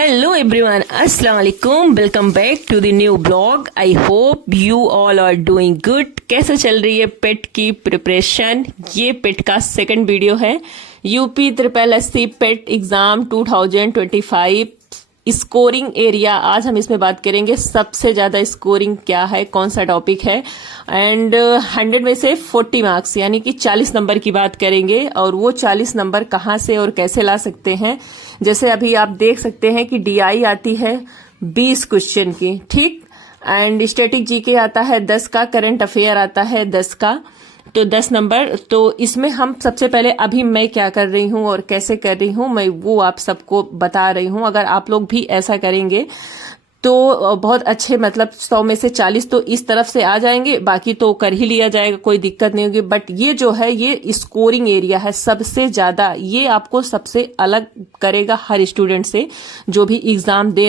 Hello everyone, Assalamu alaikum. Welcome back to the new blog. I hope you all are doing good. कैसे चल रही है पेट की preparation? ये पेट का सेकंड वीडियो है। यूपी ट्रिपल एससी पेट एग्जाम 2025 स्कोरिंग एरिया। आज हम इसमें बात करेंगे सबसे ज्यादा स्कोरिंग क्या है, कौन सा टॉपिक है, एंड 100 में से 40 मार्क्स यानी कि 40 नंबर की बात करेंगे। और वो 40 नंबर कहाँ से और कैसे ला सकते हैं। जैसे अभी आप देख सकते हैं कि डीआई आती है 20 क्वेश्चन की, ठीक, एंड स्टैटिक जीके आता है 10 का, करंट अफेयर आता है 10 का, तो 10 नंबर। तो इसमें हम सबसे पहले अभी मैं क्या कर रही हूँ और कैसे कर रही हूँ मैं वो आप सबको बता रही हूँ। अगर आप लोग भी ऐसा करेंगे तो बहुत अच्छे, मतलब 100 में से 40 तो इस तरफ से आ जाएंगे, बाकी तो कर ही लिया जाएगा, कोई दिक्कत नहीं होगी। बट ये जो है ये स्कोरिंग एरिया है सबसे ज्यादा, ये आपको सबसे अलग करेगा हर स्टूडेंट से। जो भी एग्जाम दे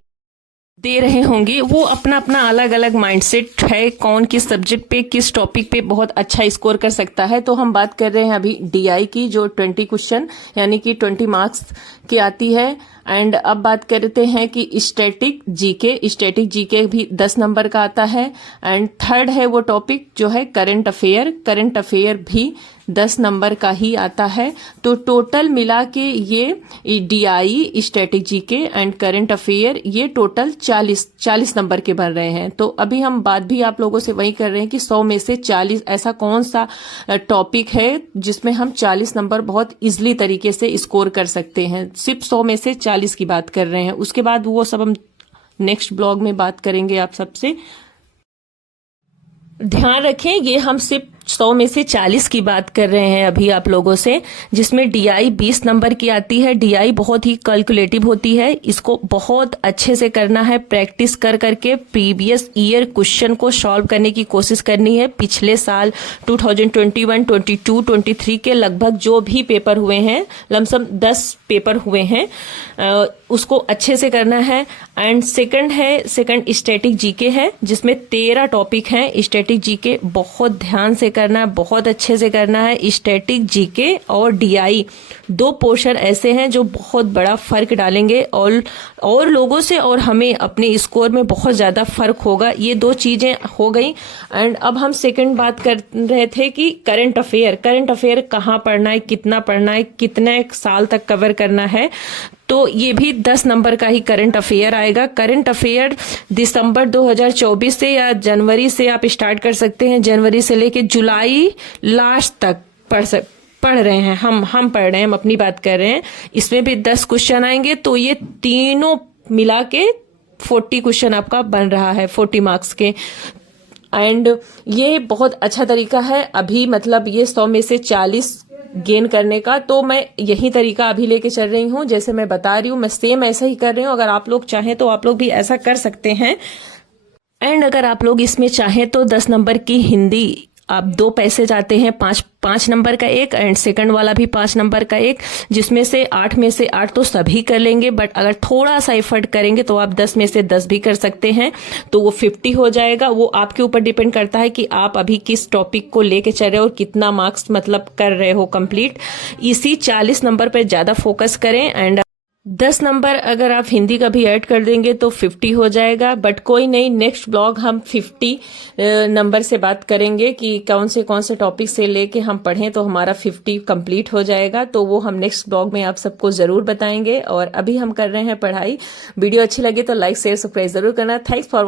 रहे होंगे वो अपना अपना अलग अलग माइंडसेट है, कौन किस सब्जेक्ट पे किस टॉपिक पे बहुत अच्छा स्कोर कर सकता है। तो हम बात कर रहे हैं अभी डीआई की, जो 20 क्वेश्चन यानी कि 20 मार्क्स की आती है। एंड अब बात करते हैं कि स्टैटिक जीके भी 10 नंबर का आता है। एंड थर्ड है वो टॉपिक जो है करंट अफेयर भी 10 नंबर का ही आता है। तो टोटल मिला के ये DI, static GK and current affair ये टोटल 40 नंबर के बन रहे हैं। तो अभी हम बात भी आप लोगों से वही कर रहे हैं कि 100 में से 40 ऐसा कौन सा टॉपिक है जिसमें हम 40 नंबर बहुत इजीली तरीके से स्कोर कर सकते हैं। सिर्फ 100 में से 40 की बात कर रहे हैं, उसके बाद वो सब हम नेक्स्ट ब्लॉग में बात करेंगे। आप सबसे ध्यान रखें, ये हम सिर्फ 100 में से 40 की बात कर रहे हैं अभी आप लोगों से, जिसमें डीआई 20 नंबर की आती है। डीआई बहुत ही कैलकुलेटिव होती है, इसको बहुत अच्छे से करना है, प्रैक्टिस कर करके प्रीवियस ईयर क्वेश्चन को सॉल्व करने की कोशिश करनी है। पिछले साल 2021, 22, 23 के लगभग जो भी पेपर हुए हैं, लमसम 10 पेपर हुए हैं, उसको अच्छे से करना है। एंड सेकंड स्टैटिक जीके है, जिसमें 13 टॉपिक हैं। स्टैटिक जीके बहुत ध्यान से करना है, बहुत अच्छे से करना है। स्टैटिक जीके और डीआई 2 पोर्शन ऐसे हैं जो बहुत बड़ा फर्क डालेंगे और लोगों से और हमें अपने स्कोर में बहुत ज्यादा फर्क होगा। ये 2 चीजें हो गई। एंड अब हम सेकंड बात कर रहे थे कि करंट अफेयर कहाँ पढ़ना है, कितना पढ़ना है, कितने साल तक कवर करना है। तो ये भी 10 नंबर का ही करंट अफेयर आएगा। करंट अफेयर दिसंबर 2024 से या जनवरी से आप स्टार्ट कर सकते हैं। जनवरी से लेके जुलाई लास्ट तक पढ़ रहे हैं, हम पढ़ रहे हैं, हम अपनी बात कर रहे हैं। इसमें भी 10 क्वेश्चन आएंगे, तो ये तीनों मिला के 40 क्वेश्चन आपका बन रहा है, 40 मार्क्स के। एंड ये बहुत अच्छा तरीका है अभी, मतलब ये 100 में से 40 गेन करने का। तो मैं यही तरीका अभी लेके चल रही हूँ, जैसे मैं बता रही हूँ मैं सेम ऐसा ही कर रही हूँ। अगर आप लोग चाहें तो आप लोग भी ऐसा कर सकते हैं। एंड अगर आप लोग इसमें चाहें तो 10 नंबर की हिंदी आप 2 पैसेज आते हैं, 5 नंबर का एक, एंड सेकंड वाला भी 5 नंबर का एक, जिसमें से 8 में से 8 तो सभी कर लेंगे। बट अगर थोड़ा सा एफर्ट करेंगे तो आप 10 में से 10 भी कर सकते हैं, तो वो 50 हो जाएगा। वो आपके ऊपर डिपेंड करता है कि आप अभी किस टॉपिक को लेके चल रहे हो और कितना मार्क्स मतलब कर रहे हो कंप्लीट। इसी 40 नंबर पर ज्यादा फोकस करें। एंड 10 नंबर अगर आप हिंदी का भी ऐड कर देंगे तो 50 हो जाएगा। बट कोई नहीं, नेक्स्ट ब्लॉग हम 50 नंबर से बात करेंगे कि कौन से टॉपिक से लेके हम पढ़ें तो हमारा 50 कंप्लीट हो जाएगा। तो वो हम नेक्स्ट ब्लॉग में आप सबको जरूर बताएंगे। और अभी हम कर रहे हैं पढ़ाई। वीडियो अच्छी लगे तो लाइक शेयर सब्सक्राइब जरूर करना। Thanks for